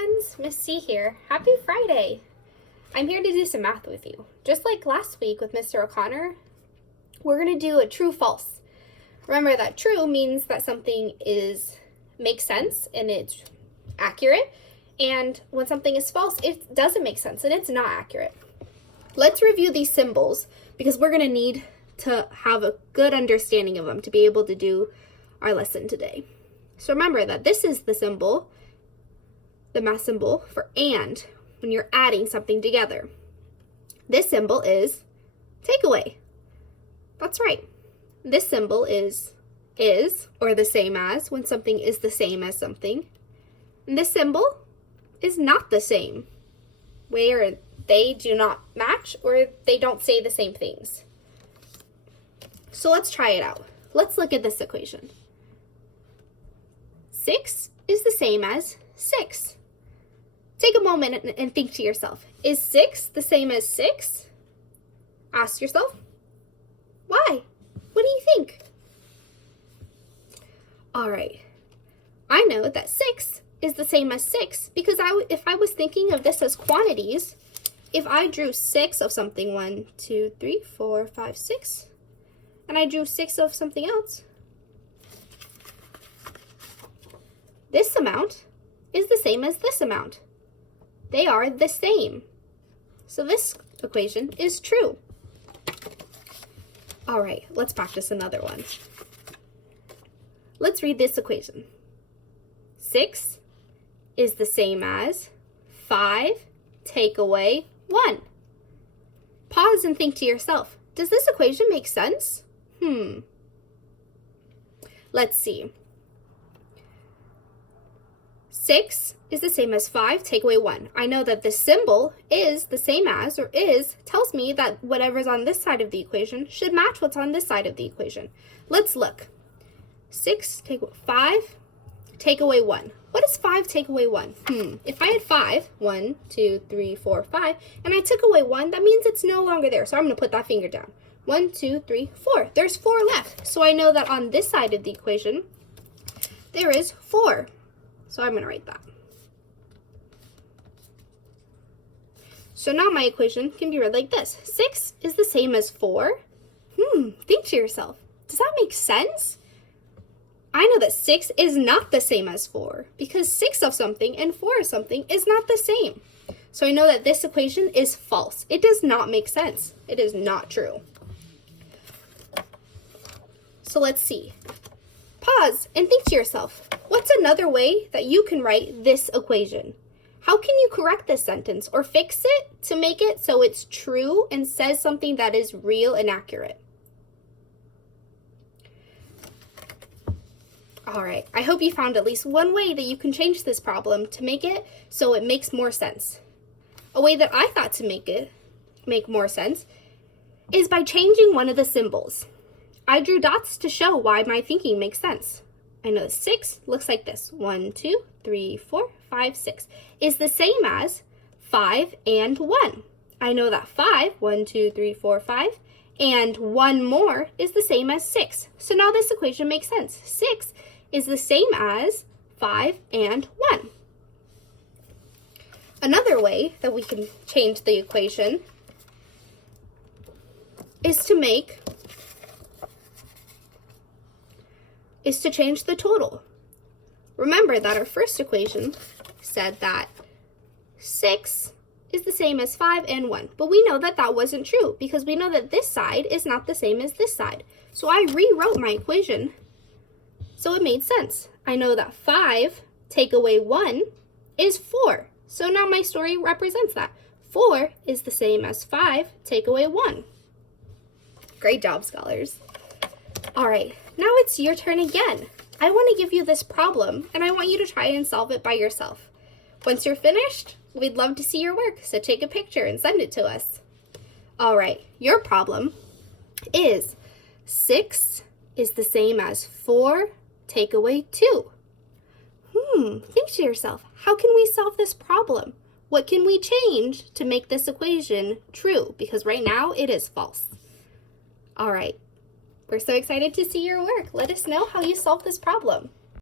friends, Miss C here. Happy Friday! I'm here to do some math with you. Just like last week with Mr. O'Connor, we're going to do a true-false. Remember that true means that something makes sense and it's accurate, and when something is false, it doesn't make sense and it's not accurate. Let's review these symbols because we're going to need to have a good understanding of them to be able to do our lesson today. So remember that this is the symbol, the math symbol for and, when you're adding something together. This symbol is take away. That's right. This symbol is or the same as when something is the same as something. And this symbol is not the same, where they do not match or they don't say the same things. So let's try it out. Let's look at this equation. 6 is the same as 6. Take a moment and think to yourself, is 6 the same as 6? Ask yourself, why? What do you think? All right, I know that 6 is the same as 6 because if I was thinking of this as quantities, if I drew 6 of something, 1, 2, 3, 4, 5, 6, and I drew 6 of something else, this amount is the same as this amount. They are the same. So this equation is true. All right, let's practice another one. Let's read this equation. 6 is the same as 5 take away 1. Pause and think to yourself, does this equation make sense? Let's see. 6 is the same as 5 take away 1. I know that the symbol is the same as, or is, tells me that whatever's on this side of the equation should match what's on this side of the equation. Let's look. 5 take away 1. What is 5 take away 1? If I had 5, 1, 2, 3, 4, 5, and I took away 1, that means it's no longer there. So I'm going to put that finger down. 1, 2, 3, 4. There's 4 left. So I know that on this side of the equation, there is 4. So I'm going to write that. So now my equation can be read like this. 6 is the same as 4. Think to yourself, does that make sense? I know that 6 is not the same as 4 because 6 of something and 4 of something is not the same. So I know that this equation is false. It does not make sense. It is not true. So let's see. Pause and think to yourself, what's another way that you can write this equation? How can you correct this sentence or fix it to make it so it's true and says something that is real and accurate? All right, I hope you found at least one way that you can change this problem to make it so it makes more sense. A way that I thought to make more sense is by changing one of the symbols. I drew dots to show why my thinking makes sense. I know 6 looks like this. 1, 2, 3, 4, 5, 6 is the same as 5 and 1. I know that 5, 1, 2, 3, 4, 5, and 1 more is the same as 6. So now this equation makes sense. 6 is the same as 5 and 1. Another way that we can change the equation is to change the total. Remember that our first equation said that 6 is the same as 5 and 1, but we know that that wasn't true because we know that this side is not the same as this side. So I rewrote my equation so it made sense. I know that 5 take away 1 is 4. So now my story represents that. 4 is the same as 5 take away 1. Great job, scholars. All right, now it's your turn again. I want to give you this problem, and I want you to try and solve it by yourself. Once you're finished, we'd love to see your work, so take a picture and send it to us. All right, your problem is 6 is the same as 4 take away 2. Think to yourself, how can we solve this problem? What can we change to make this equation true? Because right now it is false. All right. We're so excited to see your work. Let us know how you solve this problem.